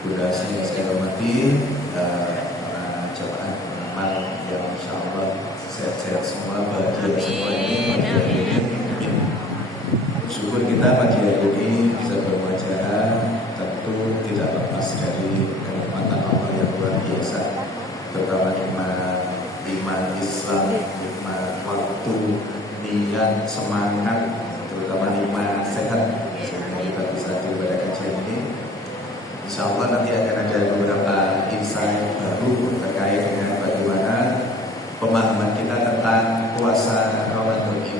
Bunda saya hormati para jemaah amal yang insya Allah sehat-sehat semua, bahagia semua ini pagi hari ini. Syukur kita pagi hari ini bisa berwajah, tentu tidak lepas dari kenikmatan Allah yang luar biasa, terutama nikmat iman Islam, nikmat waktu, niat, semangat, terutama nikmat sehat, sehingga kita bisa diberikan kajian ini. Insya Allah nanti akan ada beberapa insight baru terkait dengan bagaimana pemahaman kita tentang puasa Ramadan ini.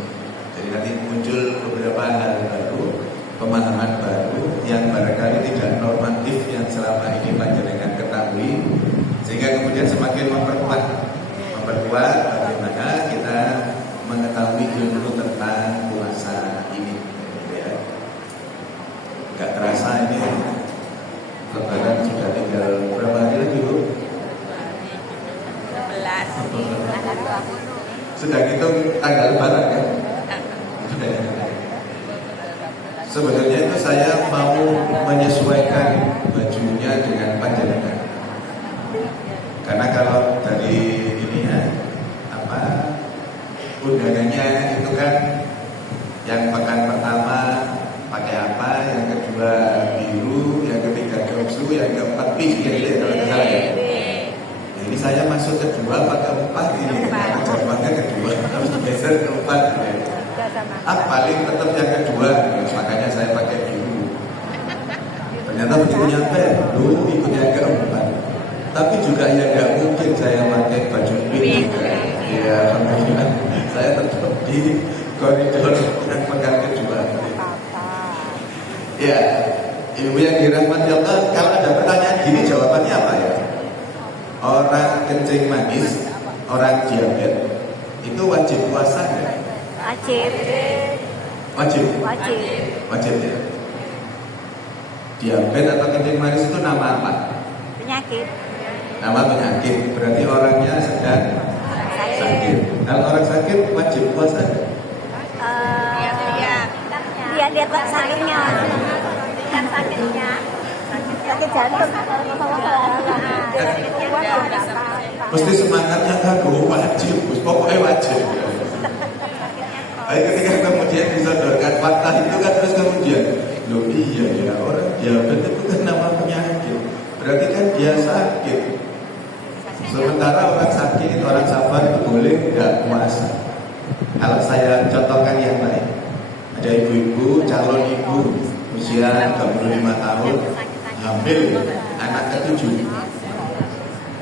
Jadi nanti muncul beberapa hal baru, pemahaman baru yang barangkali tidak normatif yang selama ini panjenengan ketahui, sehingga kemudian semakin memperkuat bagaimana kita mengetahui ilmu tentang puasa ini. Ya. Gak terasa ini Lebaran sudah tinggal berapa hari lagi, Bu? 12. Sudah hitung tanggal Lebaran kan? Sebenarnya itu saya mau menyesuaikan bajunya dengan panjenengan. Karena kalau dari ini ya, undangannya itu kan yang pekan pertama pakai apa, yang kedua biru, yang ketiga gemsu, yang keempat pink, ya kalau tidak salah ya. Nah, ini saya masuk kedua, keempat ini, karena jadwalnya kedua, harus digeser keempat. Ya. Paling tetap yang kedua, makanya saya pakai biru. Ternyata begitu nyampe, ikut yang keempat. Tapi juga ya nggak mungkin saya pakai baju pink. Ya, alhamdulillah saya tetap di koridor yang pekan kedua. Ya, Ibu yang dirahmati Allah, kalau ada pertanyaan gini jawabannya apa ya? Orang kencing manis, orang diabetes itu wajib puasa nggak? Wajib ya. Diabetes atau kencing manis itu nama apa? Penyakit. Nama penyakit. Berarti orangnya sedang sakit. Kalau orang sakit wajib puasa nggak? Dia sakitnya. Sakit jantung. Mesti semangatnya kan wajib, pokoknya wajib. Ketika kemudian disodorkan fakta itu kan terus kemudian, loh iya ya, orang diabetes itu kan nama penyakit, berarti kan dia sakit. Sementara orang sakit, orang sabar itu boleh nggak puasa. Kalau saya contohkan yang lain, ada ibu-ibu, calon ibu usia 35 tahun, hamil anak ke-7.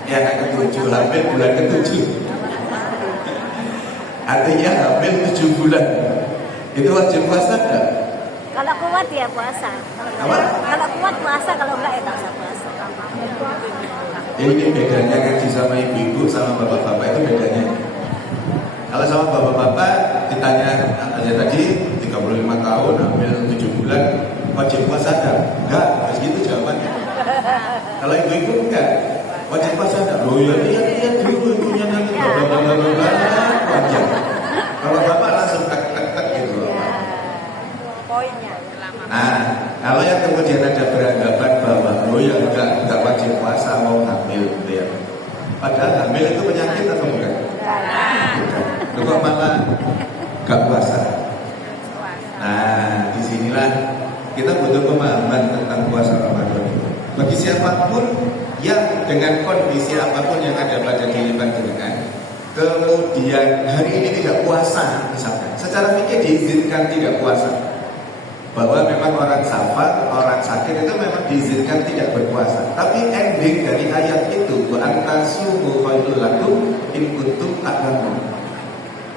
Ya, anak ke-7, hamil bulan ke-7. Artinya hamil 7 bulan. Itu wajib puasa enggak? Kalau kuat ya puasa. Kalau kuat puasa, kalau enggak ya tak usah puasa. Ini bedanya ngaji sama ibu-ibu sama bapak-bapak itu bedanya. Kalau sama bapak-bapak ditanya aja tadi 35 tahun hamil 7 bulan wajib puasa enggak? Harus gitu jawabannya. Kalau ibu-ibu enggak, wajib puasa enggak? Loh ya lihat dulu ibunya nanti wajib. Kalau bapak langsung tek gitu. Poinnya. Nah, kalau yang kemudian ada beranggapan bahwa loh ya enggak wajib puasa mau hamil gitu ya. Padahal hamil itu penyakit atau bukan? Bukan. Kok malah enggak puasa? Nah, disinilah kita butuh pemahaman tentang puasa Ramadan itu. Bagi siapapun yang dengan kondisi apapun yang ada pada diri panjenengan, kemudian hari ini tidak puasa, misalkan, secara fikih diizinkan tidak puasa. Bahwa memang orang safar, orang sakit itu memang diizinkan tidak berpuasa. Tapi ending dari ayat itu, wa antasumu khairul lakum in kuntum ta'lamun.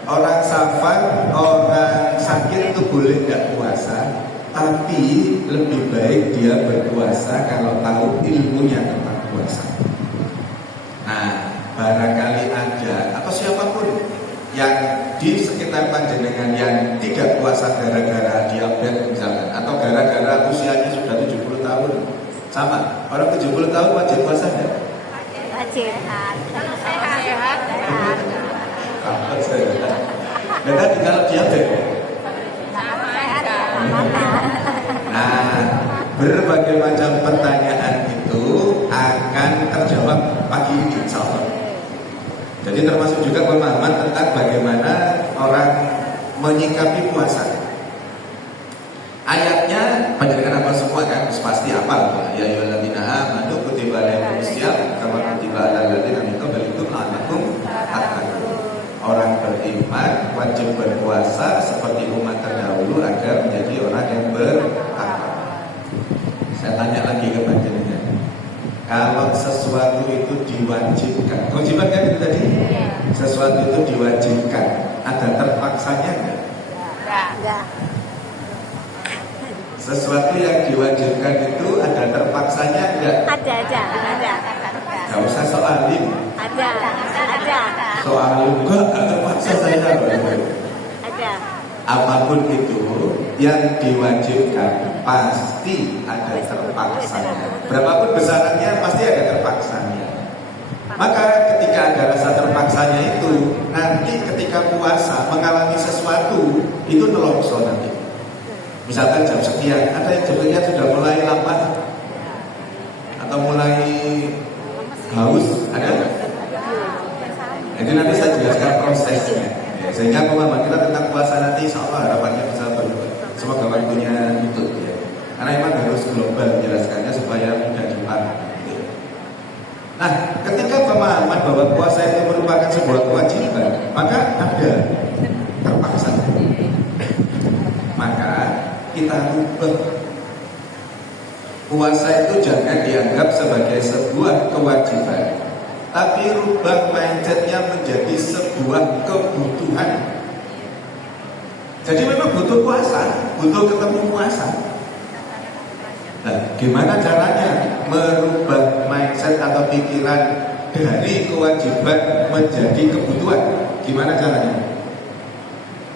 Orang safar, orang sakit itu boleh tidak puasa, tapi lebih baik dia berpuasa kalau tahu ilmunya tentang puasa. Nah, barangkali ada atau siapapun yang di sekitar panjenengan yang tidak puasa gara-gara diabetes misalkan, atau gara-gara usianya sudah 70 tahun. Sama, orang 70 tahun wajib puasa enggak? Wajib. Kalau sehat. Dan tadi kalau diabetes. Nah, berbagai macam pertanyaan itu itu akan terjawab pagi ini, insya Allah. Jadi termasuk juga pemahaman tentang bagaimana orang menyikapi puasa. Ayatnya panjenengan apa semua kan? Pasti apa? Ya ayyuhalladzina amanu kutiba alaikumusiyam kama kutiba alal ladzina min qablikum la'allakum tattaqun. Orang beriman wajib berpuasa seperti umat terdahulu agar menjadi orang yang bertakwa. Saya tanya lagi ke panjenengan, kalau sesuatu itu diwajibkan, kewajiban kan itu tadi? Sesuatu itu diwajibkan, ada terpaksanya enggak? Enggak. Sesuatu yang diwajibkan itu ada terpaksanya enggak? Ada. Gak usah soal ini. Ada. Soal enggak terpaksa saya. Ada. Apapun itu yang diwajibkan pasti ada terpaksanya. Berapapun besarannya pasti ada terpaksanya. Maka ketika ada rasa terpaksanya itu, nanti ketika puasa mengalami sesuatu itu nelongso nanti. Misalkan jam sekian, ada yang jam sekian sudah mulai lapar atau mulai haus, ada nggak? Jadi nanti saya jelaskan prosesnya, sehingga pemahaman kita tentang puasa nanti insya Allah harapannya bisa berubah. Semoga waktunya itu ya. Karena memang harus global menjelaskannya supaya mudah dipahami. Nah, ketika pemahaman bahwa puasa itu merupakan sebuah kewajiban, maka ada terpaksa. Maka kita rubah. Puasa itu jangan dianggap sebagai sebuah kewajiban, tapi rubah mindsetnya menjadi sebuah kebutuhan. Jadi memang butuh puasa, butuh ketemu puasa. Nah, gimana caranya merubah mindset atau pikiran dari kewajiban menjadi kebutuhan? Gimana caranya?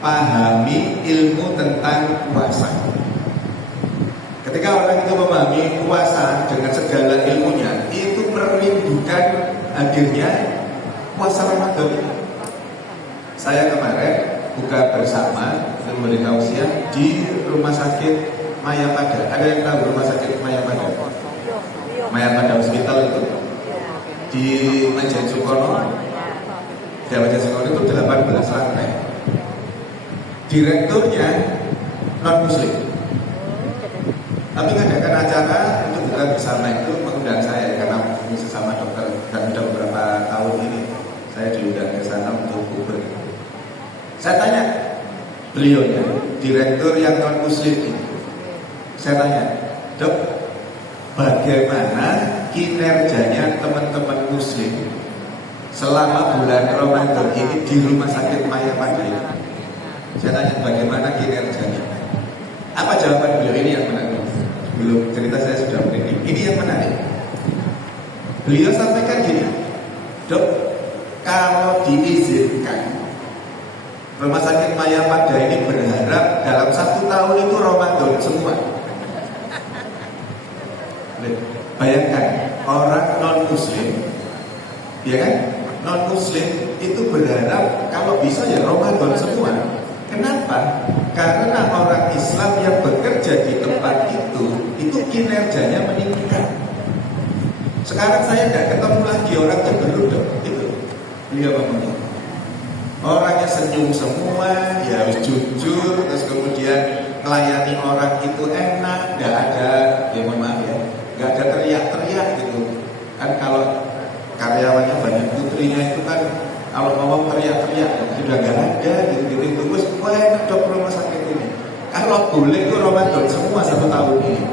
Pahami ilmu tentang puasa. Ketika orang itu memahami puasa dengan segala ilmunya, itu merindukan hadirnya puasa Ramadan. Saya kemarin buka bersama memberi tausiah di rumah sakit Mayapada. Ada yang tahu rumah sakit Mayapada? Mayapada Hospital itu di Majen Sukono. Di Majen Sukono itu 18 lantai. Direkturnya non muslim, tapi ngadakan acara untuk buka bersama itu mengundang saya karena ini sesama dokter dan sudah beberapa tahun ini saya diundang ke sana untuk kubur. Saya tanya beliaunya, direktur yang non muslim ini, saya tanya, Dok, bagaimana kinerjanya teman-teman muslim selama bulan Ramadan ini di rumah sakit Mayapada ini? Saya tanya bagaimana kinerjanya. Apa jawaban beliau? Ini yang menarik. Belum cerita saya sudah mendengar. Ini yang menarik. Beliau sampaikan gini, Dok, kalau diizinkan, rumah sakit Mayapada ini berharap dalam 1 tahun itu Ramadan semua. Bayangkan orang non muslim, ya kan? Non muslim itu berharap kalau bisa ya Ramadan semua. Kenapa? Karena orang Islam yang bekerja di tempat itu kinerjanya meningkat. Sekarang saya nggak ketemu lagi orang yang beruduk itu. Beliau ngomongnya, orangnya senyum semua, ya harus jujur, terus kemudian melayani orang itu enak, nggak ada, ya mohon maaf ya, nggak ada teriak-teriak gitu. Kan kalau karyawannya banyak putrinya itu kan kalau ngomong teriak-teriak sudah gak ada gitu-gitu. Terus wah enak Dok rumah sakit ini. Kalau boleh itu Ramadan semua 1 tahun ini.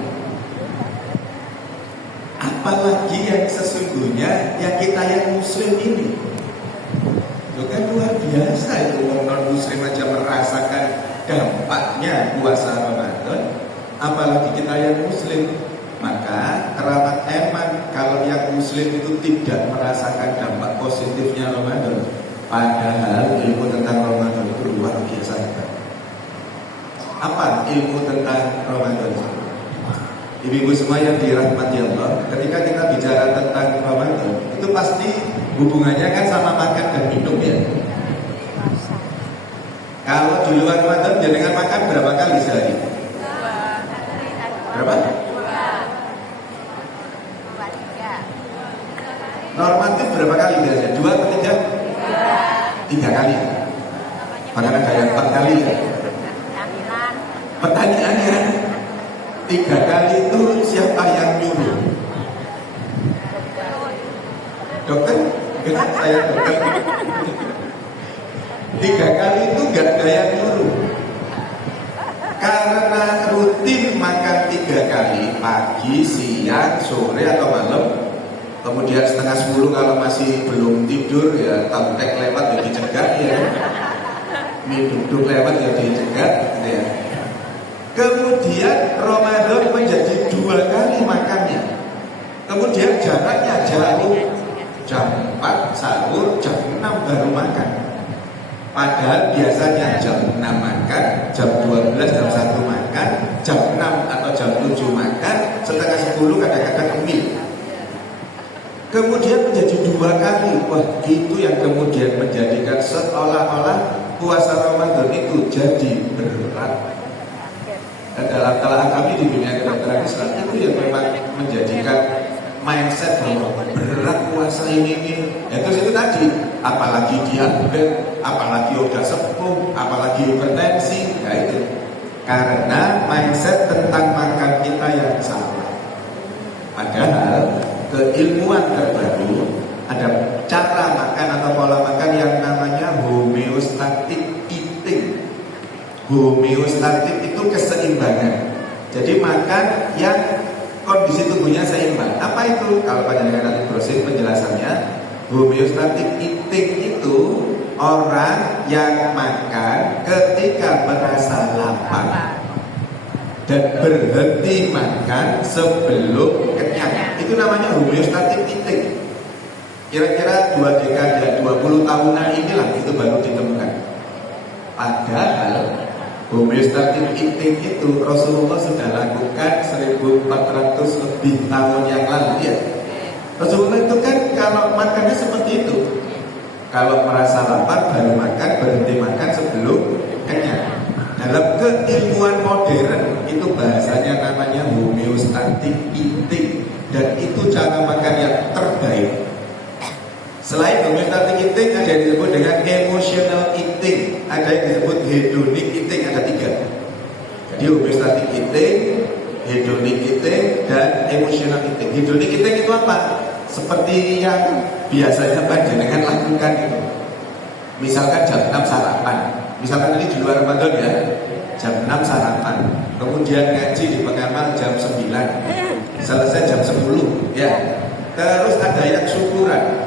Apalagi yang sesungguhnya yang kita yang muslim ini. Itu kan luar biasa itu non muslim aja merasakan dampaknya puasa Ramadan. Apalagi kita yang muslim. Maka keramat eman kalau yang muslim itu tidak merasakan dampak positifnya Ramadan. Padahal ilmu tentang Ramadan itu luar biasa. Apa ilmu tentang Ramadan? Ibu-ibu semua yang dirahmati Allah, ketika kita bicara tentang Ramadan, itu pasti hubungannya kan sama makan dan minum ya. Kalau di luar Ramadan jangan makan berapa kali sehari? Berapa? Normatif berapa kali biasanya? 2 atau 3? 3 kali. Bahkan ada yang 4 kali ya. Pertanyaannya, 3 kali itu siapa yang nyuruh? Dokter? Kan saya dokter. 3 kali itu gak ada yang nyuruh. Karena rutin makan 3 kali, pagi, siang, sore atau malam. Kemudian setengah 10 kalau masih belum tidur ya tontek lewat ya dicegat ya. Mie duduk lewat ya dicegat ya. Kemudian Ramadan menjadi 2 kali makannya. Kemudian jaraknya jauh. Jam 4 sahur, jam 6 baru makan. Padahal biasanya jam 6 makan, jam 12, jam 1 makan, jam 6 atau jam 7 makan, setengah 10 kadang-kadang ngemil. Kemudian menjadi 2 kali. Wah, itu yang kemudian menjadikan seolah-olah puasa Ramadan itu jadi berat. Dan dalam kalangan kami di dunia kedokteran Islam itu yang memang menjadikan mindset bahwa berat puasa ini. Ya, terus itu tadi, apalagi diabetes, apalagi udah sepuh, apalagi hipertensi, ya itu. Karena mindset tentang makan kita yang salah. Padahal keilmuan terbaru ada cara makan atau pola makan yang namanya homeostatic eating. Homeostatik itu keseimbangan. Jadi makan yang kondisi tubuhnya seimbang. Apa itu? Kalau panjenengan nanti browsing penjelasannya, homeostatic eating itu orang yang makan ketika merasa lapar dan berhenti makan sebelum kenyang. Itu namanya homeostatic eating. Kira-kira 2 dekade, 20 tahunan inilah itu baru ditemukan. Padahal homeostatic eating itu Rasulullah sudah lakukan 1400 lebih tahun yang lalu ya. Rasulullah itu kan kalau makannya seperti itu. Kalau merasa lapar baru makan, berhenti makan sebelum kenyang. Dalam keilmuan modern itu bahasanya namanya homeostatic eating. Dan itu cara makan yang terbaik. Selain homeostatic eating ada yang disebut dengan emotional eating, ada yang disebut hedonic eating, ada 3. Jadi homeostatic eating, hedonic eating, dan emotional eating. Hedonic eating itu apa? Seperti yang biasanya panjenengan lakukan itu. Misalkan jam 6 sarapan. Misalkan ini di luar Ramadan ya, jam 6 sarapan. Kemudian ngaji di pengamal jam 9. Selesai jam 10 ya. Terus ada yang syukuran.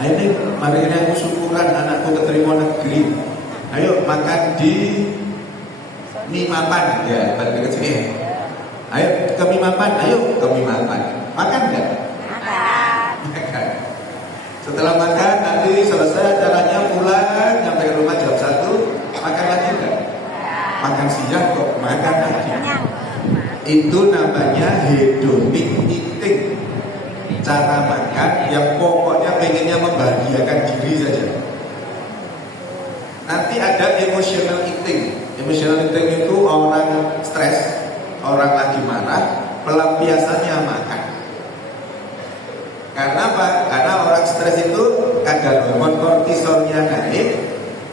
Ayo nih, mari ini aku syukuran anakku keterima negeri. Ayo makan di mie mapan ya, balik ke sini. Ayo ke mie mapan, ayo ke mie mapan. Makan enggak? Makan. Setelah makan nanti selesai acaranya pulang, nyampe ke rumah jam 1, makan lagi enggak? Makan siang kok, makan lagi. Itu namanya hedonic eating. Cara makan yang pokoknya pengennya membahagiakan diri saja. Nanti ada emotional eating. Emotional eating itu orang stres, orang lagi marah, pelampiasannya makan. Karena apa? Karena orang stres itu kadar hormon kortisolnya naik.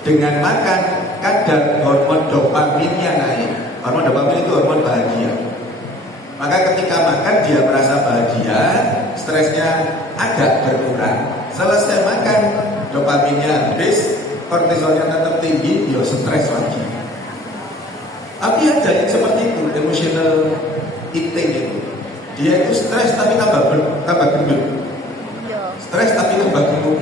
Dengan makan kadar hormon dopaminnya naik. Hormon dopamin itu hormon bahagia. Maka ketika makan dia merasa bahagia, stresnya agak berkurang. Selesai makan, dopaminnya habis, kortisolnya tetap tinggi, dia stres lagi. Tapi ada yang seperti itu, emotional eating itu. Dia itu stres tapi tambah gendut. Stres tapi tambah gemuk.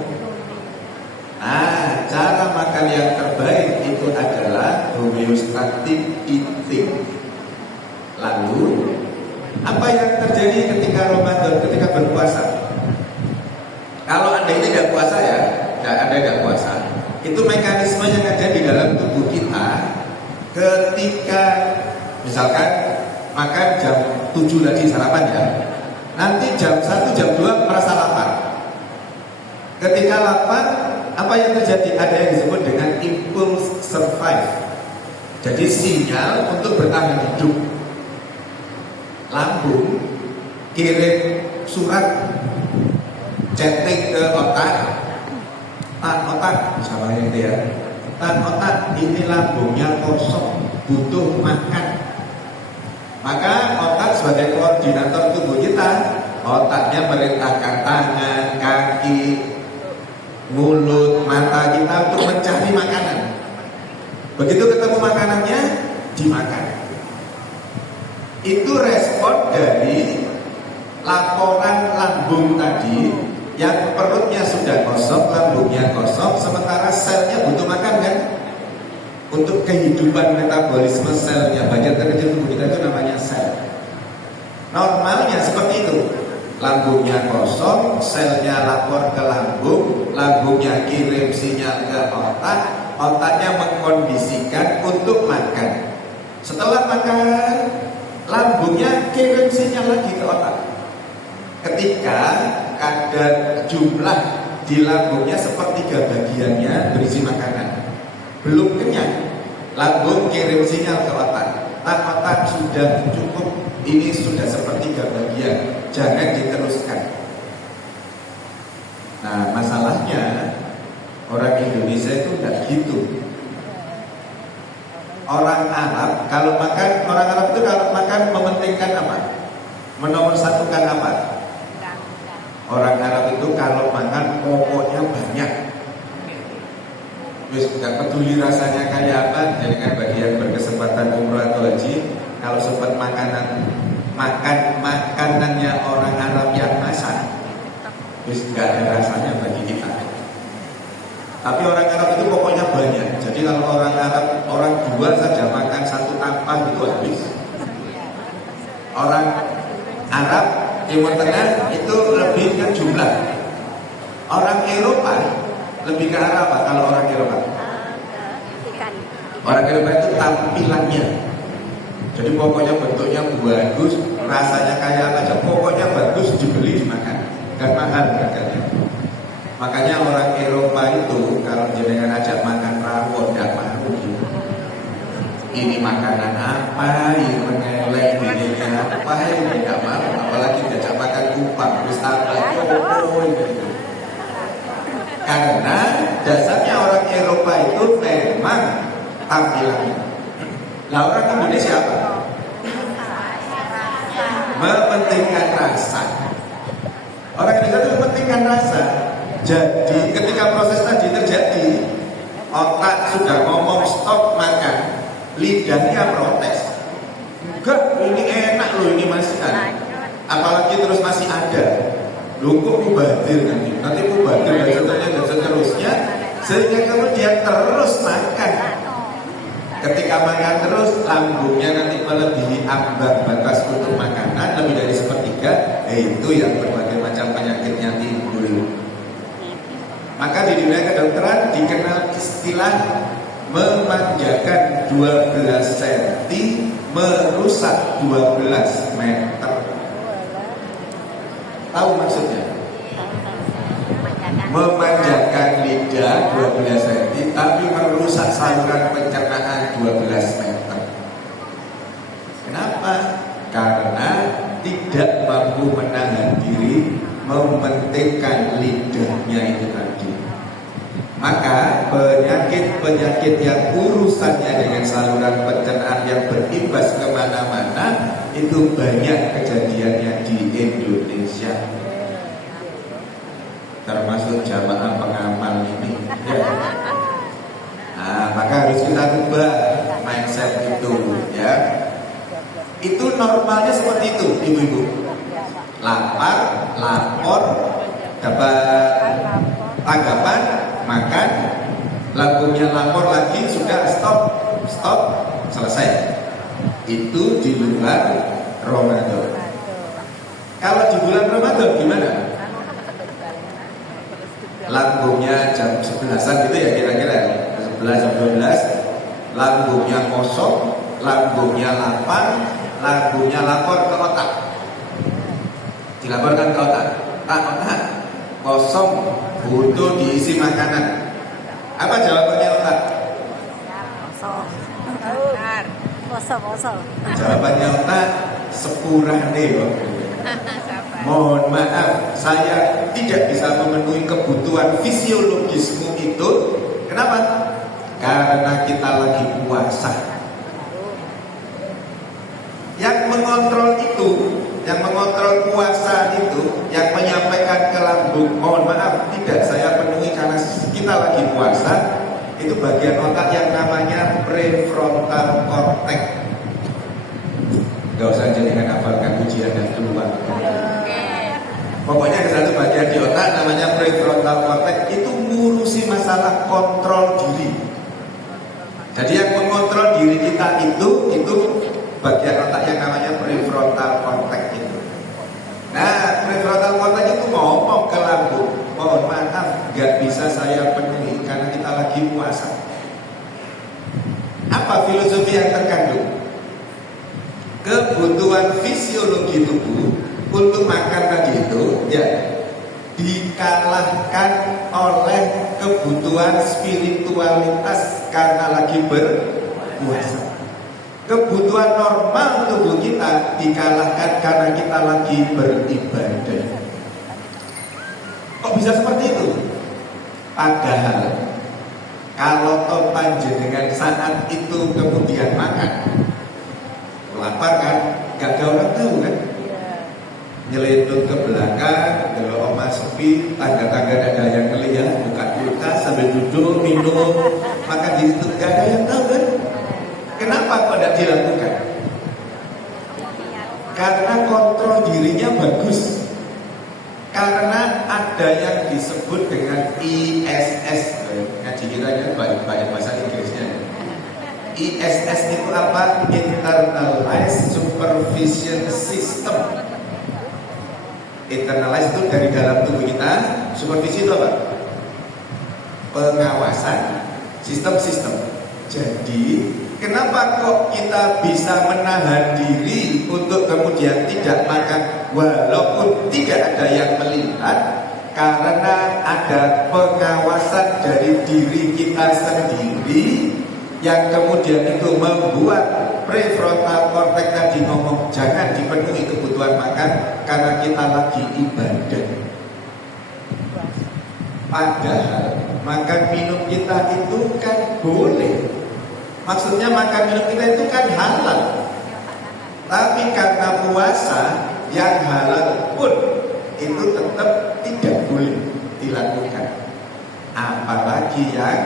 Nah, cara makan yang terbaik itu adalah homeostatic eating. Lalu apa yang terjadi ketika Ramadan, ketika berpuasa? Kalau Anda ini tidak puasa ya, Anda tidak puasa, itu mekanisme yang ada di dalam tubuh kita. Ketika misalkan makan jam 7 tadi sarapan ya, nanti jam 1, jam 2 merasa lapar. Ketika lapar, apa yang terjadi? Ada yang disebut dengan impulse survive. Jadi sinyal untuk bertahan hidup. Lambung kirim surat chatting ke otak, otak, misalnya itu ya, otak ini lambungnya kosong, butuh makan. Maka otak sebagai koordinator tubuh kita, otaknya merintahkan tangan, kaki, mulut, mata kita untuk mencari makanan. Begitu ketemu makanannya, dimakan. Itu respon dari laporan lambung tadi, yang perutnya sudah kosong, lambungnya kosong, sementara selnya butuh makan kan? Untuk kehidupan metabolisme selnya, bagian terkecil tubuh kita itu namanya sel. Normalnya seperti itu. Lambungnya kosong, selnya lapor ke lambung, lambungnya kirim sinyal ke otak, otaknya mengkondisikan untuk makan. Setelah makan, lambungnya kirim sinyal lagi ke otak. Ketika kadar jumlah di lambungnya sepertiga bagiannya berisi makanan, belum kenyang, lambung kirim sinyal ke otak. Otak sudah cukup, ini sudah sepertiga bagian, jangan diteruskan. Nah, masalahnya orang Indonesia itu enggak gitu. Orang Arab kalau makan, orang Arab itu kalau makan mementingkan apa? Menomorsatukan apa? Orang Arab itu kalau makan pokoknya banyak. Wis nggak peduli rasanya kayak apa, jadikan bagian berkesempatan umroh atau haji, kalau sempat makanannya orang Arab yang masak, wis nggak ada rasanya bagi kita. Tapi orang Arab itu pokoknya banyak. Jadi kalau orang Arab, orang dua saja makan satu tampah itu habis. Orang Arab Timur Tengah itu lebih ke jumlah. Orang Eropa lebih ke arah apa kalau orang Eropa? Orang Eropa itu tampilannya. Jadi pokoknya bentuknya bagus, rasanya kayak apa aja, pokoknya bagus, dibeli dimakan. Dan mahal harganya. Makanya orang Eropa itu kalau jenengan ajak makan rawon enggak mau gitu. Ini makanan apa, ini mengeleng, ini apa, ini enggak mau. Apalagi diajak makan kupang, terus apa, gitu. Karena dasarnya orang Eropa itu memang tampilannya. Nah, orang Indonesia apa? Mementingkan rasa. Orang Indonesia itu mementingkan rasa. Jadi ketika proses tadi terjadi, otak sudah ngomong stop makan, lidahnya protes. Enggak, ini enak loh, ini masih ada. Apalagi terus masih ada. Loh kok mubadir nanti mubadir dan seterusnya, sehingga kemudian terus makan. Ketika makan terus, lambungnya nanti melebihi ambang batas untuk makanan lebih dari sepertiga, itu yang berbagai macam penyakitnya timbul. Maka di dunia kedokteran dikenal istilah memanjakan 12 cm, merusak 12 meter. Tahu maksudnya? Memanjakan lidah 12 cm, tapi merusak saluran pencernaan 12 meter. Kenapa? Karena tidak mampu menahan diri, mementingkan lidahnya itu tadi. Maka penyakit-penyakit yang urusannya dengan saluran pencernaan yang berimbas kemana-mana itu banyak kejadiannya di Indonesia, termasuk jamaah pengamal ini ya. Nah, maka harus kita ubah mindset itu ya. Itu normalnya seperti itu, ibu-ibu. Lapar, lapor, dapat tanggapan, makan, lambungnya lapor lagi, sudah stop, selesai. Itu di luar Ramadan. Kalau di bulan Ramadan gimana? Lambungnya jam 11-an gitu ya kira-kira, 11 jam 12, lambungnya kosong, lambungnya lapar, lambungnya lapor ke otak. Dilaporkan ke otak. Otak kosong, butuh diisi makanan. Apa jawabannya otak? Kosong. Jawabannya otak sepurane. Mohon maaf, saya tidak bisa memenuhi kebutuhan fisiologismu itu. Kenapa? Karena kita lagi puasa. Yang mengontrol itu, yang mengontrol puasa itu, yang menyampaikan ke lambung, mohon maaf, tidak saya penuhi karena kita lagi puasa, itu bagian otak yang namanya prefrontal cortex. Gak usah jadikan hafalkan ujian dan keluar. Pokoknya ada satu bagian di otak namanya prefrontal cortex, itu ngurusi masalah kontrol diri. Jadi yang mengontrol diri kita itu bagian otak yang namanya prefrontal cortex itu. Nah, prefrontal cortex itu ngomong ke lambung, mohon maaf, gak bisa saya penuhi karena kita lagi puasa. Apa filosofi yang terkandung? Kebutuhan fisiologi tubuh untuk makan tadi itu ya dikalahkan oleh kebutuhan spiritualitas karena lagi berpuasa. Kebutuhan normal tubuh kita dikalahkan karena kita lagi beribadah. Kok bisa seperti itu? Padahal kalau toh panjenengan saat itu kemudian makan, lapar kan, gak ada orang tahu kan, nyelentut ke belakang, kalau oma sepi, tangga-tangga ada yang ngelihat, buka kulkas sambil duduk minum, makan di situ, gak ada yang tahu kan. Kenapa kok tidak dilakukan? Karena kontrol dirinya bagus. Karena ada yang disebut dengan ISS, ngaji kita kan banyak bahasa Inggrisnya. ISS itu apa? Internalized Supervision System. Internalize itu dari dalam tubuh kita. Supervisi itu apa? Pengawasan. Sistem-sistem. Jadi kenapa kok kita bisa menahan diri untuk kemudian tidak makan walaupun tidak ada yang melihat? Karena ada pengawasan dari diri kita sendiri yang kemudian itu membuat prefrontal cortex tadi ngomong jangan dipenuhi kebutuhan makan karena kita lagi ibadah. Padahal makan minum kita itu kan boleh. Maksudnya makan minum kita itu kan halal. Tapi karena puasa yang halal pun itu tetap tidak boleh dilakukan. Apalagi yang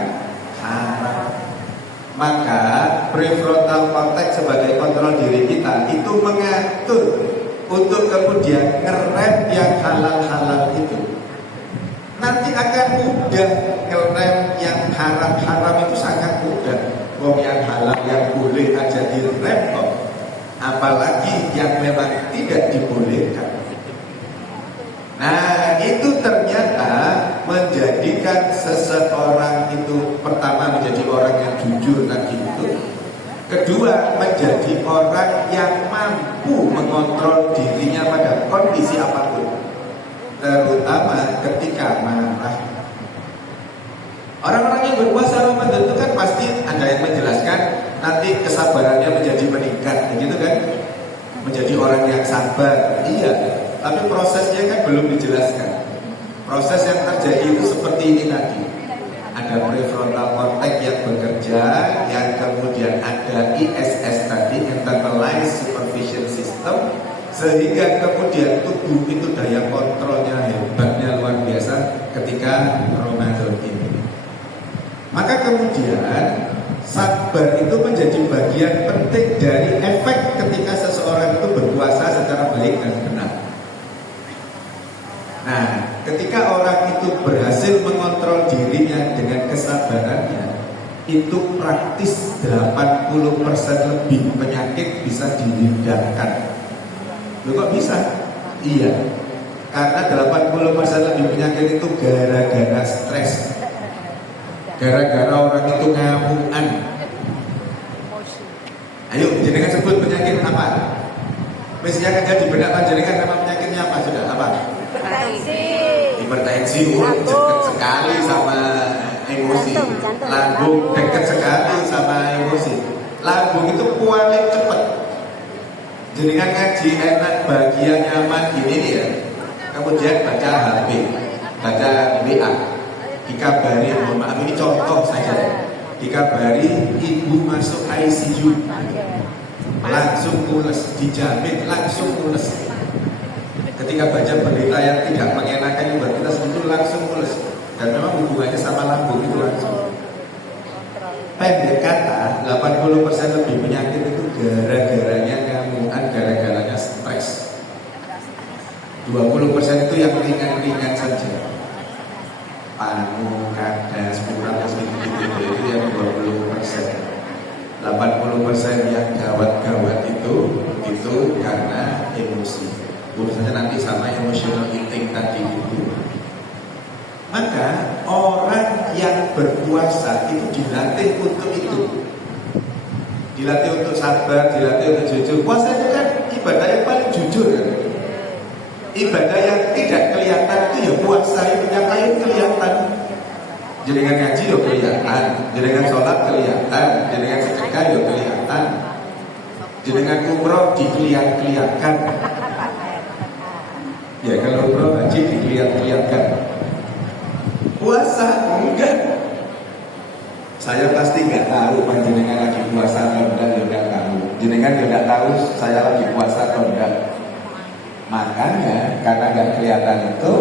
haram. Maka prefrontal cortex sebagai kontrol diri kita itu mengatur untuk kemudian ngerem yang halal-halal itu. Nanti akan mudah ngerem yang haram-haram itu sangat mudah. Wong yang halal yang boleh aja direm kok. Apalagi yang memang tidak dibolehkan. Nah, itu ternyata menjadikan seseorang itu pertama menjadi orang yang jujur tadi itu. Kedua, menjadi orang yang mampu mengontrol dirinya pada kondisi apapun. Terutama ketika marah. Orang-orang yang berpuasa Ramadan itu kan pasti ada yang menjelaskan nanti kesabarannya menjadi meningkat, gitu kan? Menjadi orang yang sabar. Iya, tapi prosesnya kan belum dijelaskan. Proses yang terjadi itu seperti ini tadi. Ada prefrontal cortex yang bekerja, yang kemudian ada ISS tadi, internalized supervision system, sehingga kemudian tubuh itu daya kontrolnya hebatnya luar biasa ketika Ramadan ini. Maka kemudian sabar itu menjadi bagian penting dari efek ketika seseorang itu berpuasa secara baik dan benar. Nah, ketika orang itu berhasil mengontrol dirinya dengan kesabarannya, itu praktis 80% lebih penyakit bisa dihindarkan. Loh kok bisa? Iya, karena 80% lebih penyakit itu gara-gara stres. Gara-gara orang itu ngamukan. Ayo, jenengan sebut penyakit apa? Mestinya kan di benak panjenengan nama penyakitnya apa sudah? Apa? Hipertensi. Dekat sekali sama emosi. Lambung dekat sekali sama emosi. Lambung itu paling cepat. Jenengan ngaji enak, bahagia, nyaman gini nih ya. kemudian baca HP, baca WA, dikabari, mohon maaf ini contoh saja, dikabari ibu masuk ICU, langsung mules, dijamin langsung mules. Ketika baca berita yang tidak mengenakan yang buat kita sebetulnya langsung mules, dan memang hubungannya sama lambung itu langsung. Pendek kata, 80% lebih penyakit itu gara-garanya ngamuan, gara-garanya stres. 20% itu yang ringan-ringan saja. Panu, kadas, kurang gitu itu yang 20%. 80% yang gawat-gawat itu karena emosi. Urusannya nanti sama emotional eating tadi itu. Maka orang yang berpuasa itu dilatih untuk itu, dilatih untuk sabar, dilatih untuk jujur. Puasa itu kan ibadah yang paling jujur kan? Ibadah yang tidak kelihatan itu ya puasa, yang lain kelihatan. Jenengan ngaji ya kelihatan, jenengan sholat kelihatan, jenengan sedekah ya kelihatan, jenengan umroh dikelihat-kelihatkan. Ya kalau umroh haji dikelihat-kelihatkan. Puasa enggak. Saya pasti nggak tahu panjenengan lagi puasa atau enggak, ya enggak tahu. Jenengan ya enggak tahu saya lagi puasa atau enggak. Makanya karena nggak kelihatan itu,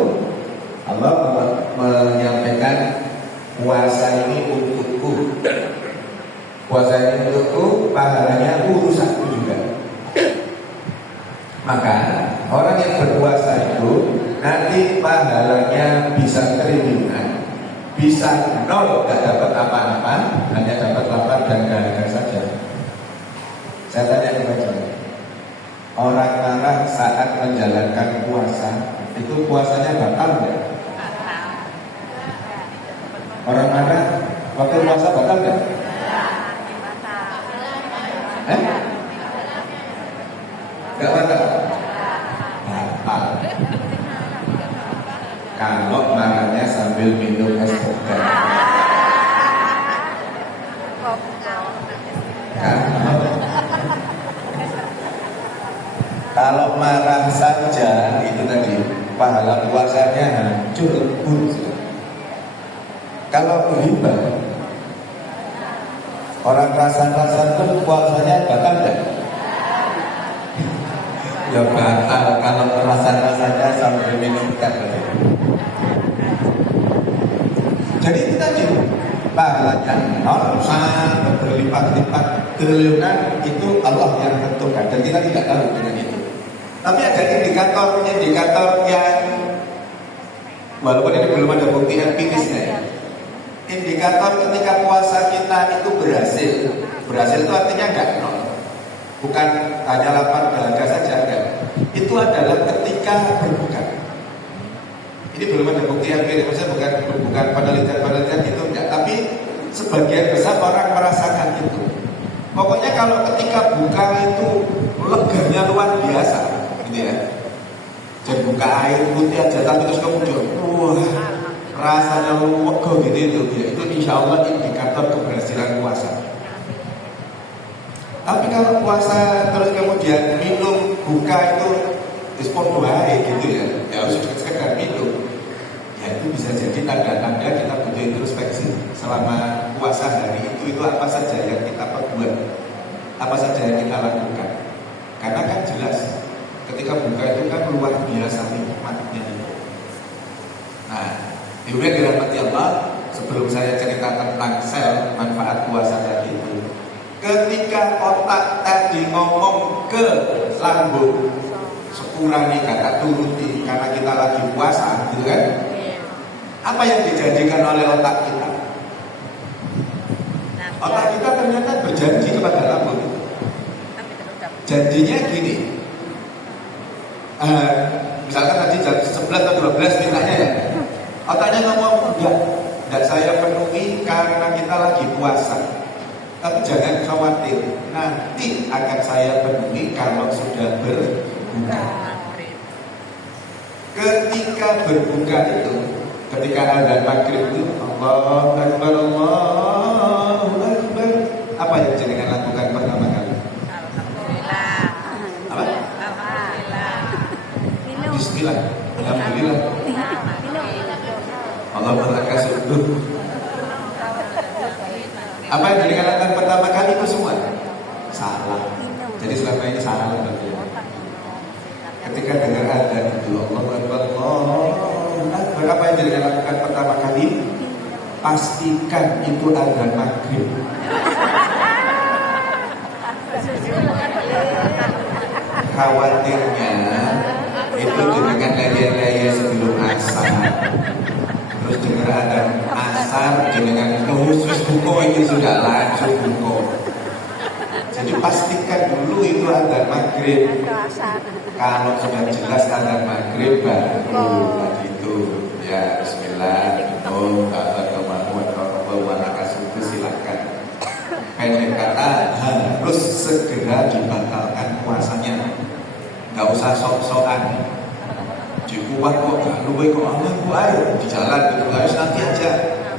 Allah menyampaikan puasa ini untukku. Puasa ini untukku, pahalanya urusanku juga. Maka orang yang berpuasa itu nanti pahalanya bisa triliunan, bisa nol, tidak dapat apa-apa, hanya dapat lapar dan dahaga saja. Saya tanya kepada orang marah saat menjalankan puasa, itu puasanya batal enggak? Orang marah waktu puasa batal enggak? Enggak batal? Batal. Kalau marahnya sambil minum es kopi. Kalau marah saja itu tadi pahala puasanya hancur lebur. Kalau riba, orang rasa-rasa itu puasanya batal enggak? Ya batal kalau rasa-rasanya sambil minum ikan. Jadi itu tadi pahalanya nol sangat berlipat-lipat triliunan, itu Allah yang tentukan dan kita tidak tahu dengan itu. Tapi ada indikator yang walaupun ini belum ada bukti empirisnya. Indikator ketika puasa kita itu berhasil. Berhasil itu artinya enggak nol. Bukan hanya lapar dahaga saja, enggak. Itu adalah ketika berbuka. Ini belum ada bukti empiris, maksudnya bukan penelitian itu enggak. Tapi sebagian besar orang merasakan itu. Pokoknya kalau ketika buka itu leganya luar biasa, gitu ya. Jadi buka air putih aja, tapi terus kemudian, wah, rasanya wego gitu itu. Ya, itu insya Allah indikator keberhasilan puasa. Tapi kalau puasa terus kemudian minum buka itu dispon buahai gitu ya, ya harus sekedar minum. Ya itu bisa jadi tanda-tanda kita butuh introspeksi selama puasa hari itu apa saja yang kita perbuat, apa saja yang kita lakukan. Karena kan jelas ketika buka itu kan luar biasa nikmatnya. Nah, kemudian dirahmati Allah, sebelum saya cerita tentang sel manfaat puasa tadi itu, ketika otak tadi ngomong ke lambung, sepurani kata turuti karena kita lagi puasa, gitu kan? Apa yang dijanjikan oleh otak kita? Otak kita ternyata berjanji kepada lambung itu. Janjinya gini, misalkan tadi jam 11 atau 12 mintanya ya, otaknya ngomong enggak saya penuhi karena kita lagi puasa. Tapi jangan khawatir, nanti akan saya penuhi kalau sudah berbuka. Ketika berbuka itu, ketika adzan maghrib itu, Allahu Akbar, Allahu Akbar, apa yang jenengan lakukan pertama kali? Alhamdulillah. Apa? Alhamdulillah. Minum. Bismillah. Alhamdulillah. Allah berkah sungguh. Apa yang dikatakan pertama kali itu semua salah. Jadi selama ini salah berarti. Ketika dengar adzan itu Allahu Akbar, berapa yang dikatakan pertama kali? Pastikan itu adzan maghrib. Khawatirnya itu dengan layar-layar sebelum asar. Terus dengar ada asar dengan khusus buku itu sudah langsung buku. Jadi pastikan dulu itu adzan maghrib. Kalau sudah jelas adzan maghrib baru begitu. Ya Bismillah. Silakan. Pendek kata harus segera dibatalkan puasanya. Gak usah sok-sokan. Dikuat kok, luwe kok aku ayo di jalan gitu, harus nanti aja.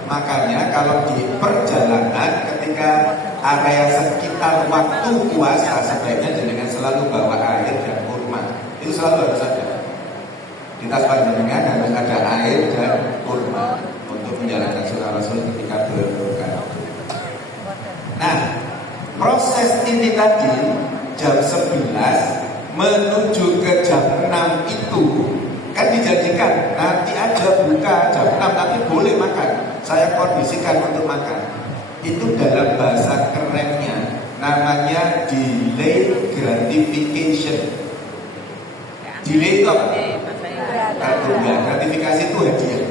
Makanya kalau di perjalanan ketika area sekitar waktu puasa sebaiknya jangan selalu bawa air dan kurma. Itu selalu harus ada. Di tas panjenengan harus ada air dan kurma untuk menjalankan sunnah Rasul ketika berbuka. Nah, proses ini tadi jam 11 menuju ke jam 6 itu kan dijanjikan nanti aja buka jam 6 nanti boleh makan. Saya kondisikan untuk makan. Itu dalam bahasa kerennya namanya delay gratification. Delay itu apa? Gratifikasi itu hadiah.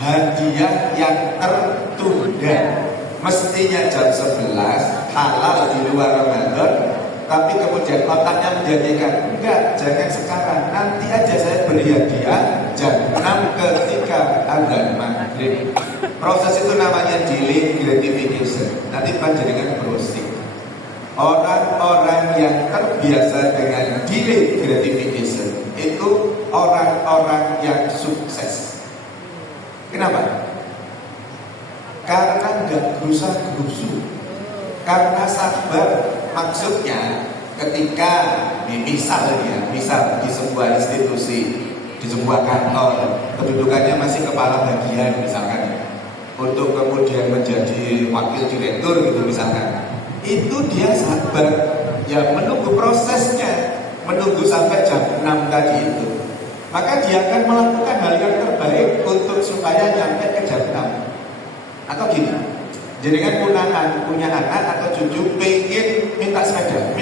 Hadiah yang tertunda. Mestinya jam 11 halal di luar Ramadan, tapi kemudian otaknya menjadikan enggak, jangan sekarang, nanti aja saya beri hadiah jam 6 ketika adzan maghrib. Proses itu namanya delay gratification. Nanti panjenengan browsing. Orang-orang yang terbiasa dengan delay gratification itu orang-orang yang sukses. Kenapa? Karena nggak gerusa-gerusu, karena sabar. Maksudnya ketika misal di sebuah institusi, di sebuah kantor, kedudukannya masih kepala bagian misalkan, untuk kemudian menjadi wakil direktur gitu misalkan, itu dia sabar, ya menunggu prosesnya, menunggu sampai jam 6 tadi itu, maka dia akan melakukan hal yang terbaik untuk supaya nyampe ke jam 6. Atau gini, jenengan punya anak atau cucu pengen minta sepeda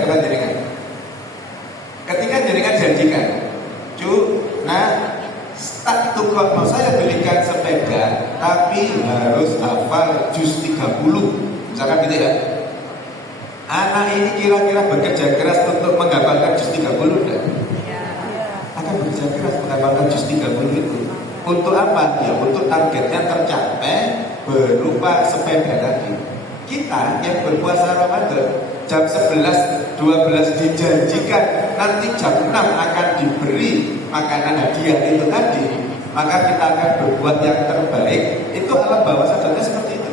ke jenengan. Ketika jenengan janjikan, tak tukar mau saya belikan sepeda, tapi harus hafal juz 30, misalkan gitu ya. Anak ini kira-kira bekerja keras untuk menghafalkan juz 30 enggak? Akan bekerja keras menghafalkan juz 30 itu. Untuk apa? Ya untuk targetnya tercapai berupa sepeda tadi. Kita yang berpuasa Ramadan jam 11, 12 dijanjikan nanti jam 6 akan diberi makanan hadiah itu tadi, maka kita akan berbuat yang terbaik. Itu alam bawah sadarnya seperti itu.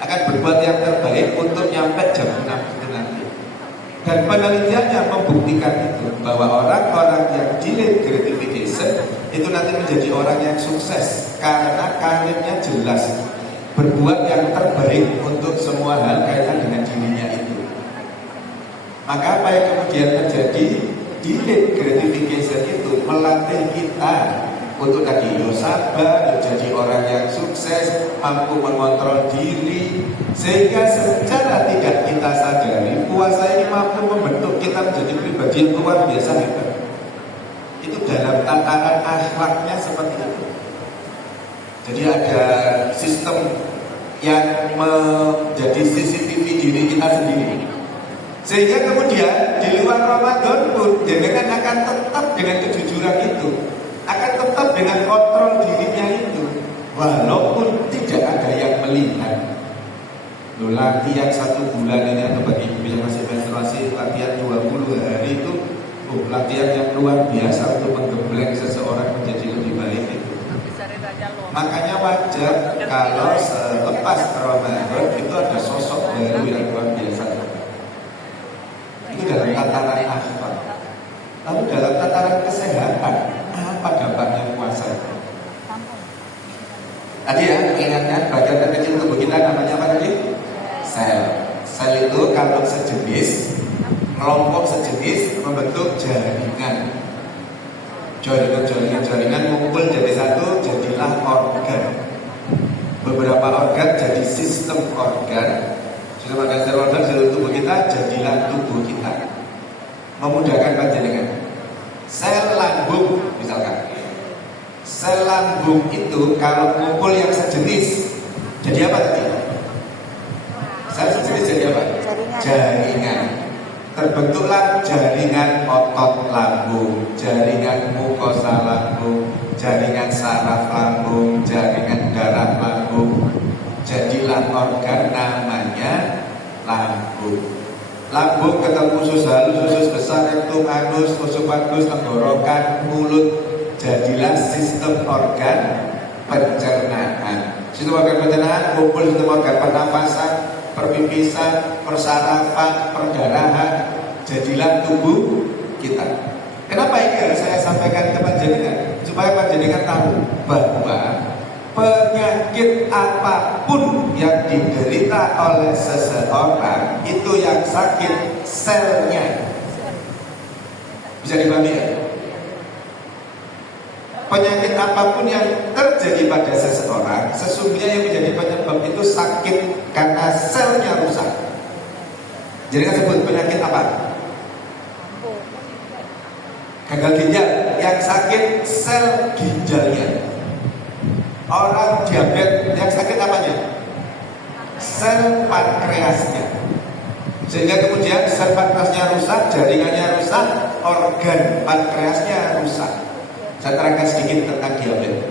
Akan berbuat yang terbaik untuk nyampe jam 6 itu nanti. Dan penelitiannya membuktikan itu bahwa orang-orang yang delay gratification itu nanti menjadi orang yang sukses karena karirnya jelas, berbuat yang terbaik untuk semua hal kaitan dengan dirinya itu. Maka apa yang kemudian terjadi? Delay gratification itu melatih kita untuk tadi sabar, jadi orang yang sukses, mampu mengontrol diri, sehingga secara tidak kita sadari puasa ini mampu membentuk kita menjadi pribadi yang luar biasa hebat. Itu dalam tataran akhlaknya seperti itu. Jadi ada sistem yang menjadi CCTV diri kita sendiri. Sehingga kemudian di luar Ramadan pun jenengan akan tetap dengan kejujuran itu, akan tetap dengan kontrol dirinya itu, walaupun tidak ada yang melihat. Latihan 1 bulan ini atau bagi ibu yang masih menstruasi, latihan 20 hari itu latihan yang luar biasa untuk menggembleng seseorang menjadi lebih baik itu. Makanya wajar kalau selepas Ramadan itu ada sosok baru yang luar biasa. Itu dalam tataran akhlak. Lalu dalam tataran kesehatan ingatkan bagian terkecil tubuh kita namanya apa tadi? Sel. Sel itu kalau sejenis, kelompok sejenis membentuk jaringan. Jaringan ngumpul jadi satu, jadilah organ. Beberapa organ jadi sistem organ. Sistem organ seluruh tubuh kita jadilah tubuh kita. Memudahkan panjenengan. Sel lambung misalkan. Sel lambung itu kalau ngumpul yang sejenis jadi apa tadi? Sel sejenis jadi apa? Jaringan. Terbentuklah jaringan otot lambung, jaringan mukosa lambung, jaringan saraf lambung, jaringan darah lambung. Jadilah organ namanya lambung. Lambung ketemu usus halus, usus besar, rektum, anus, esophagus, tenggorokan, mulut. Jadilah sistem organ pencernaan. Sistem organ pencernaan kumpul sistem organ pernafasan, perpipisan, persarafan, perdarahan. Jadilah tubuh kita. Kenapa ini harus saya sampaikan ke panjenengan? Supaya panjenengan tahu bahwa penyakit apapun yang diderita oleh seseorang itu yang sakit selnya. Bisa dipahami ya? Penyakit apapun yang terjadi pada seseorang, sesungguhnya yang menjadi penyebab itu sakit karena selnya rusak. Jadi kan sebut penyakit apa? Gagal ginjal, yang sakit sel ginjalnya. Orang diabetes, yang sakit apanya? Sel pankreasnya. Sehingga kemudian sel pankreasnya rusak, jaringannya rusak, organ pankreasnya rusak. Saya terangkan sedikit tentang diabetes.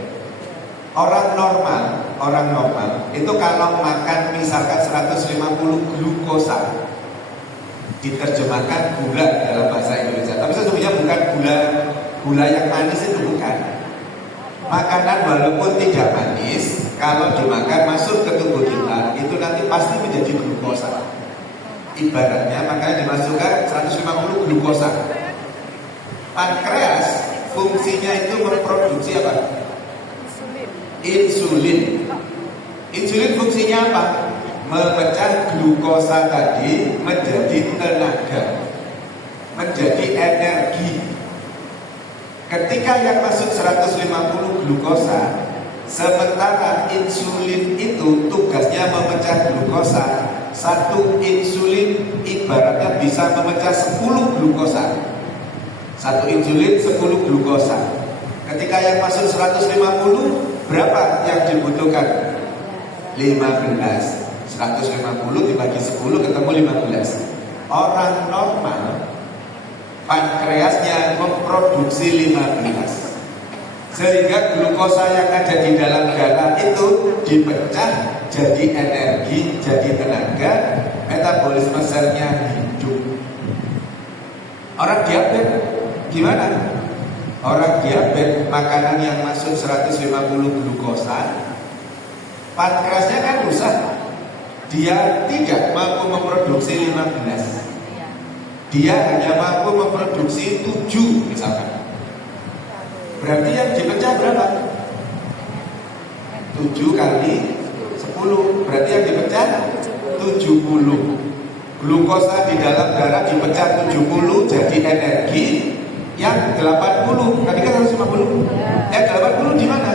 Orang normal itu kalau makan misalkan 150 glukosa, diterjemahkan gula dalam bahasa Indonesia. Tapi sesungguhnya bukan gula yang manis, itu bukan. Makanan walaupun tidak manis, kalau dimakan masuk ke tubuh kita, itu nanti pasti menjadi glukosa. Ibaratnya makanan dimasukkan 150 glukosa. Pankreas fungsinya itu memproduksi apa? Insulin. Insulin fungsinya apa? Memecah glukosa tadi menjadi tenaga, menjadi energi. Ketika yang masuk 150 glukosa, sementara insulin itu tugasnya memecah glukosa. Satu insulin ibaratnya bisa memecah 10 glukosa. Satu insulin 10 glukosa. Ketika yang masuk 150, berapa yang dibutuhkan? 15. 150 dibagi 10 ketemu 15. Orang normal pankreasnya memproduksi 15. Sehingga glukosa yang ada di dalam darah itu dipecah jadi energi, jadi tenaga, metabolisme selnya hidup. Orang diabetes gimana? Orang diabetes makanan yang masuk 150 glukosa, pankreasnya kan rusak. Dia tidak mampu memproduksi 15. Dia hanya mampu memproduksi 7 misalkan. Berarti yang dipecah berapa? 7 kali 10. Berarti yang dipecah 70. Glukosa di dalam darah dipecah 70 jadi energi. Yang 80. Tadi kan 150. Yang 80 di mana?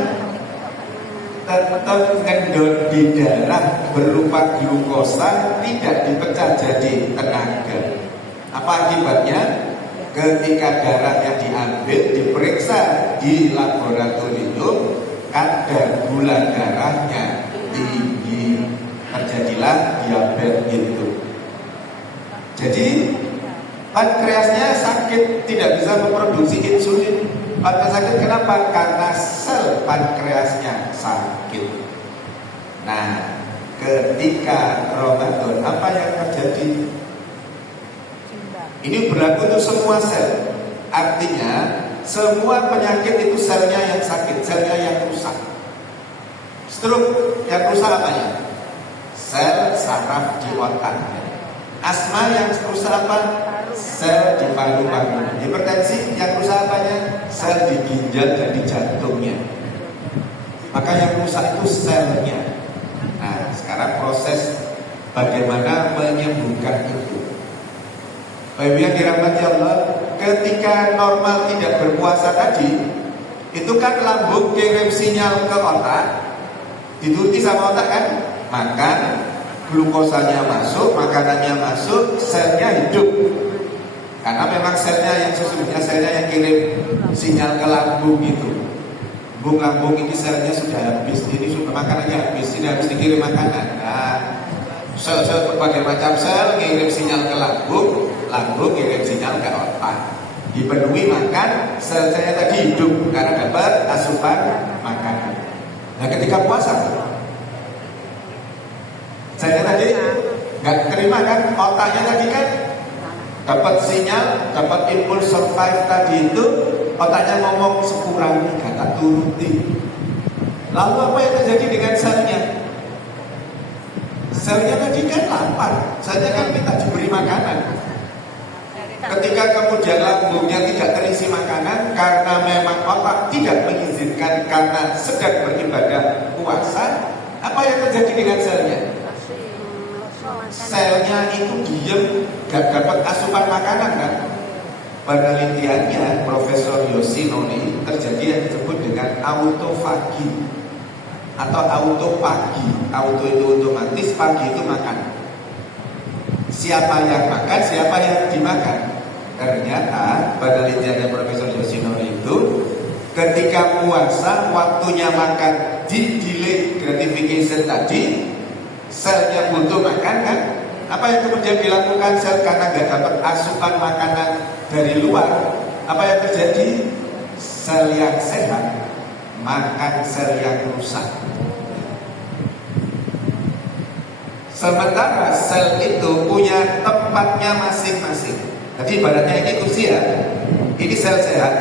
Tetap ngendon di darah berupa glukosa, tidak dipecah jadi tenaga. Apa akibatnya? Ketika darahnya diambil, diperiksa di laboratorium, kadar gula darahnya tinggi, terjadilah diabetes itu. Jadi pankreasnya sakit, tidak bisa memproduksi insulin. Pankreas sakit kenapa? Karena sel pankreasnya sakit. Nah, ketika Ramadan, apa yang terjadi? Ini berlaku untuk semua sel. Artinya, semua penyakit itu selnya yang sakit, selnya yang rusak. Stroke yang rusak apanya? Sel saraf di otak. Asma yang rusak apa? Sel di paru-paru. Hipertensi yang rusak apanya? Sel di ginjal dan di jantungnya. maka yang rusak itu selnya. Nah, sekarang proses bagaimana menyembuhkan itu. Bapak yang dirahmati Allah, ketika normal tidak berpuasa tadi, itu kan lambung kirim sinyal ke otak, dituruti sama otak kan, makan, glukosanya masuk, makanannya masuk, selnya hidup. Karena memang selnya yang sesungguhnya selnya yang kirim sinyal ke lambung itu. Lambung ini selnya sudah habis, ini sudah makanannya habis, ini harus dikirim makanan. Nah, sel-sel berbagai macam sel kirim sinyal ke lambung, lambung kirim sinyal ke otak. Dipenuhi makan, sel-selnya tadi hidup karena dapat asupan makanan. Nah, ketika puasa, saya tadi nggak terima kan, otaknya tadi kan dapat sinyal, dapat impuls survive tadi itu, otaknya ngomong sekurangi, kata turuti. Lalu apa yang terjadi dengan selnya? Selnya tadi kan lapar, selnya kan minta diberi makanan. Ketika kemudian lambungnya tidak terisi makanan karena memang otak tidak mengizinkan karena sedang beribadah puasa, apa yang terjadi dengan selnya? Selnya itu diem, gak dapat asupan makanan kan? Penelitiannya Profesor Yoshinori terjadi yang disebut dengan autofagi atau autopagi. Auto itu otomatis, pagi itu makan. Siapa yang makan, siapa yang dimakan. Ternyata penelitiannya Profesor Yoshinori itu ketika puasa waktunya makan di delay gratification tadi, selnya butuh makan kan? Apa yang kemudian dilakukan sel karena nggak dapat asupan makanan dari luar? Apa yang terjadi? Sel yang sehat makan sel yang rusak. Sementara sel itu punya tempatnya masing-masing. Jadi ibaratnya ini kursi ya, ini sel sehat.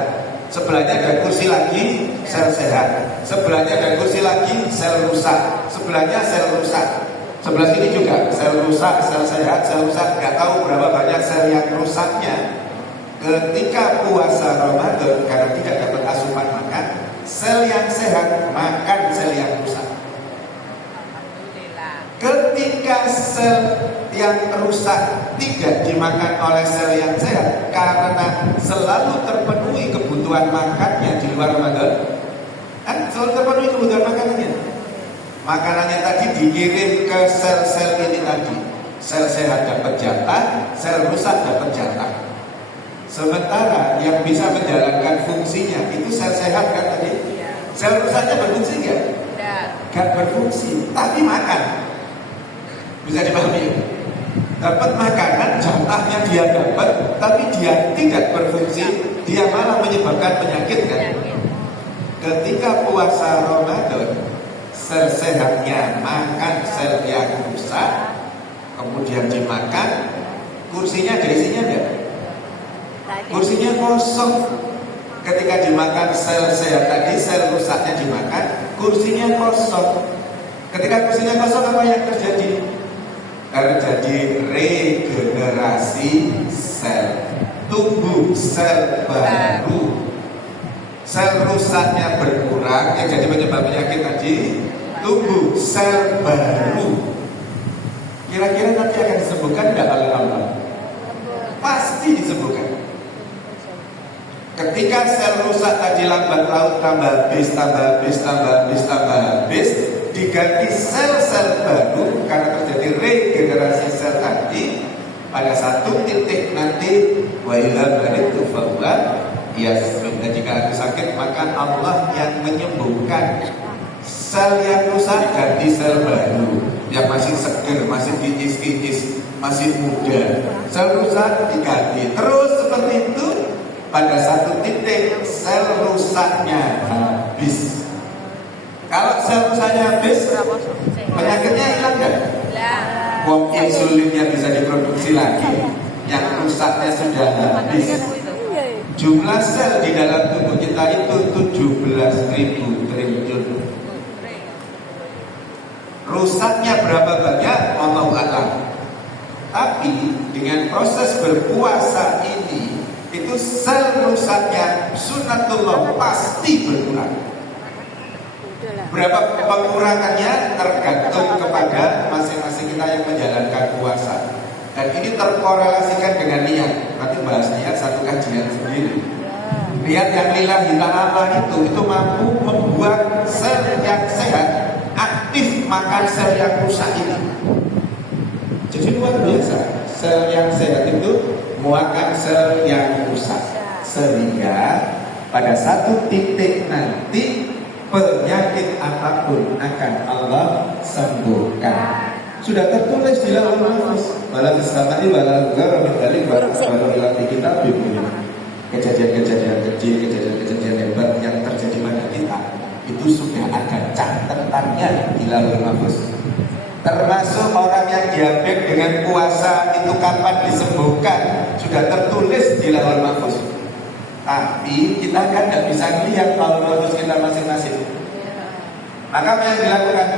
Sebelahnya ada kursi lagi, sel sehat. Sebelahnya ada kursi lagi, sel rusak. Sebelahnya sel rusak. Sebelah sini juga sel rusak, sel sehat, sel rusak. Gak tahu berapa banyak sel yang rusaknya. Ketika puasa Ramadan karena tidak dapat asupan makan, sel yang sehat makan sel yang rusak. Ketika sel yang rusak tidak dimakan oleh sel yang sehat karena selalu terpenuhi kebutuhan makannya di luar Ramadan, kan selalu terpenuhi kebutuhan makanannya. Makanannya tadi dikirim ke sel-sel ini tadi. Sel sehat dapat jatah, sel rusak dapat jatah. Sementara yang bisa menjalankan fungsinya itu sel sehat kan tadi. Sel rusaknya berfungsi nggak? Nggak berfungsi, tapi makan. Bisa dipahami? Dapat makanan, jatahnya dia dapat, tapi dia tidak berfungsi, dia malah menyebabkan penyakit kan? Ketika puasa Ramadan, sel sehatnya makan sel yang rusak, kemudian dimakan, kursinya ada isinya enggak? Kursinya kosong. Ketika dimakan sel sehat tadi, sel rusaknya dimakan, kursinya kosong. Ketika kursinya kosong, apa yang terjadi? Terjadi regenerasi sel, tumbuh sel baru. Sel rusaknya berkurang, yang jadi penyebab penyakit tadi, tumbuh sel baru. Kira-kira nanti akan disembuhkan tidak oleh Allah? Pasti disembuhkan. Ketika sel rusak tadi lambat laun tambah habis, diganti sel-sel baru karena terjadi regenerasi sel tadi. Pada satu titik nanti wa idza baritu fahuwa yasmin. Dan jika aku sakit maka Allah yang menyembuhkan. Sel yang rusak ganti sel baru yang masih seger, masih kinis-kinis, masih muda. Sel rusak diganti terus seperti itu. Pada satu titik sel rusaknya habis. Kalau sel rusaknya habis, penyakitnya hilang nggak? Wong insulinnya bisa diproduksi lagi, yang rusaknya sudah habis. Jumlah sel di dalam tubuh kita itu 17.000 triliun. Rusaknya berapa banyak? Allahu a'lam. Tapi dengan proses berpuasa ini, itu sel rusaknya sunatullah pasti berkurang. Berapa pengurangannya tergantung kepada masing-masing kita yang menjalankan puasa. Dan ini terkorelasikan dengan niat. Nanti bahas niat satu kajian sendiri. Niat yang lillahi ta'ala itu mampu membuat sel yang sehat aktif makan sel yang rusak ini. Jadi luar biasa. Sel yang sehat itu makan sel yang rusak. Sehingga pada satu titik nanti penyakit apapun akan Allah sembuhkan. Sudah tertulis di lauhul mahfuz. Wala bisamani wala ghara min dzalik wa wala fi kitab bimini. Kejadian-kejadian kecil, kejadian-kejadian hebat yang terjadi pada kita itu sudah ada catatannya di lauhul mahfuz. Termasuk orang yang diabetes dengan puasa itu kapan disembuhkan sudah tertulis di lauhul mahfuz. Tapi kita kan tidak bisa melihat lauhul mahfuz kita masing-masing. Maka apa yang dilakukan?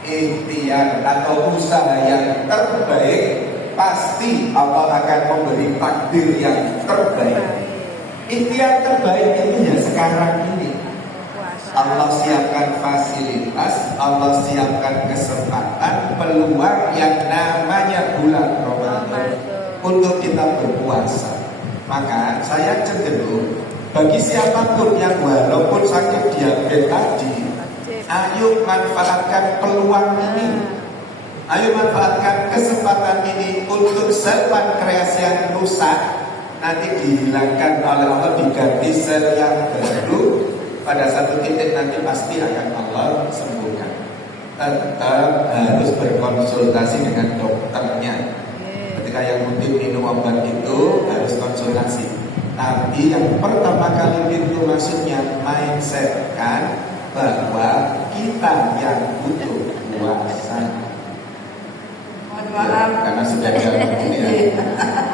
Ikhtiar atau usaha yang terbaik, pasti Allah akan memberi takdir yang terbaik. Ikhtiar terbaik itu ya sekarang ini. Allah siapkan fasilitas, Allah siapkan kesempatan, peluang yang namanya bulan Ramadan untuk kita berpuasa. Maka saya cenderung bagi siapapun yang walaupun sakit diabetes tadi, ayo manfaatkan peluang ini. Ayo manfaatkan kesempatan ini untuk sel pankreas yang rusak nanti dihilangkan oleh Allah, diganti sel yang baru. Pada satu titik nanti pasti akan Allah sembuhkan. Tetap harus berkonsultasi dengan dokternya. Ketika yang rutin minum obat itu harus konsultasi. Tapi yang pertama kali pintu masuknya mindset kan bahwa kita yang butuh puasa. Karena sudah ada ini ya.